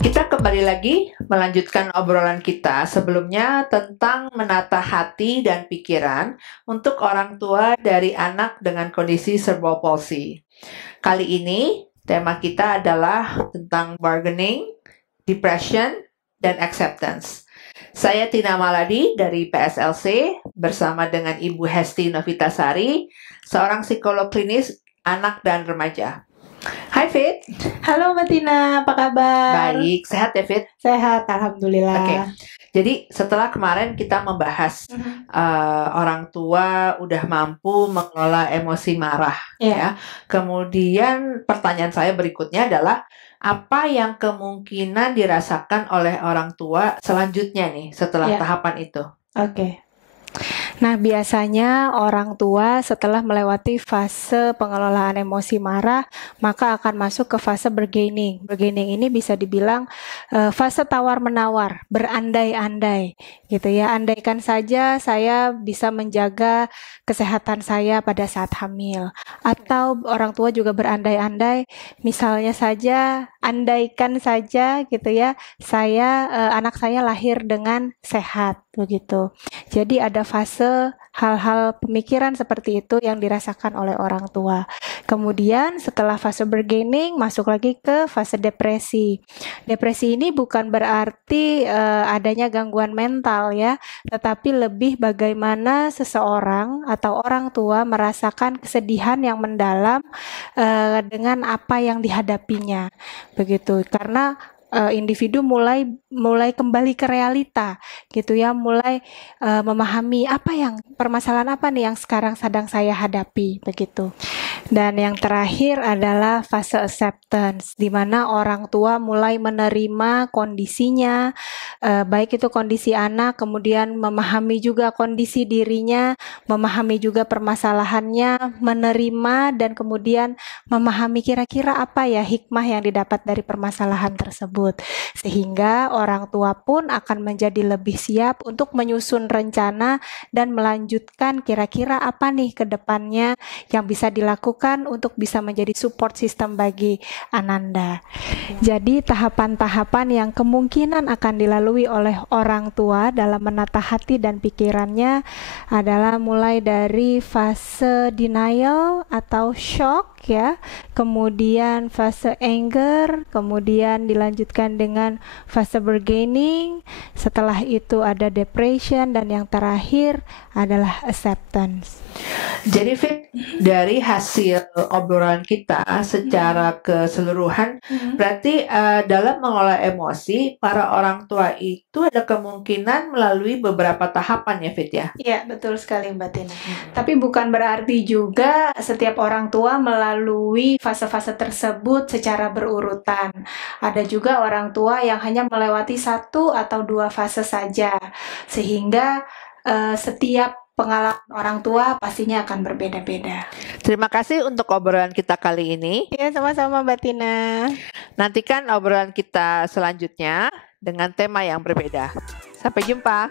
Kita kembali lagi melanjutkan obrolan kita sebelumnya tentang menata hati dan pikiran untuk orang tua dari anak dengan kondisi cerebral palsy. Kali ini tema kita adalah tentang bargaining, depression, dan acceptance. Saya Tina Maladi dari PSLC bersama dengan Ibu Hesti Novitasari, seorang psikolog klinis anak dan remaja. Hai Fit. Halo Mbak Tina, apa kabar? Baik, sehat ya Fit? Sehat, alhamdulillah. Oke. Jadi setelah kemarin kita membahas orang tua udah mampu mengelola emosi marah, ya. Kemudian pertanyaan saya berikutnya adalah apa yang kemungkinan dirasakan oleh orang tua selanjutnya nih setelah tahapan itu? Oke. Nah, biasanya orang tua setelah melewati fase pengelolaan emosi marah, maka akan masuk ke fase bargaining. Bargaining ini bisa dibilang fase tawar-menawar, berandai-andai, gitu ya. Andaikan saja saya bisa menjaga kesehatan saya pada saat hamil. Atau orang tua juga berandai-andai, misalnya saja, andaikan saja, gitu ya, anak saya lahir dengan sehat, begitu. Jadi ada fase hal-hal pemikiran seperti itu yang dirasakan oleh orang tua. Kemudian setelah fase bargaining masuk lagi ke fase depresi. Depresi ini bukan berarti adanya gangguan mental ya, tetapi lebih bagaimana seseorang atau orang tua merasakan kesedihan yang mendalam dengan apa yang dihadapinya. Begitu. Karena individu mulai kembali ke realita gitu ya, mulai memahami permasalahan apa nih yang sekarang sedang saya hadapi begitu. Dan yang terakhir adalah fase acceptance, di mana orang tua mulai menerima kondisinya, baik itu kondisi anak, kemudian memahami juga kondisi dirinya, memahami juga permasalahannya, menerima dan kemudian memahami kira-kira apa ya hikmah yang didapat dari permasalahan tersebut. Sehingga orang tua pun akan menjadi lebih siap untuk menyusun rencana dan melanjutkan kira-kira apa nih ke depannya yang bisa dilakukan untuk bisa menjadi support system bagi Ananda. Jadi tahapan-tahapan yang kemungkinan akan dilalui oleh orang tua dalam menata hati dan pikirannya adalah mulai dari fase denial atau shock ya, kemudian fase anger, kemudian dilanjutkan dengan fase bargaining, setelah itu ada depression, dan yang terakhir adalah acceptance. Jadi Fit, dari hasil obrolan kita secara keseluruhan, berarti dalam mengelola emosi, para orang tua itu ada kemungkinan melalui beberapa tahapan ya Fit ya? Iya, betul sekali Mbak Tina. Tapi bukan berarti juga setiap orang tua melalui fase-fase tersebut secara berurutan. Ada juga orang tua yang hanya melewati 1 atau 2 fase saja, sehingga setiap pengalaman orang tua pastinya akan berbeda-beda. Terima kasih untuk obrolan kita kali ini. Ya, sama-sama Mbak Tina. Nantikan obrolan kita selanjutnya dengan tema yang berbeda. Sampai jumpa.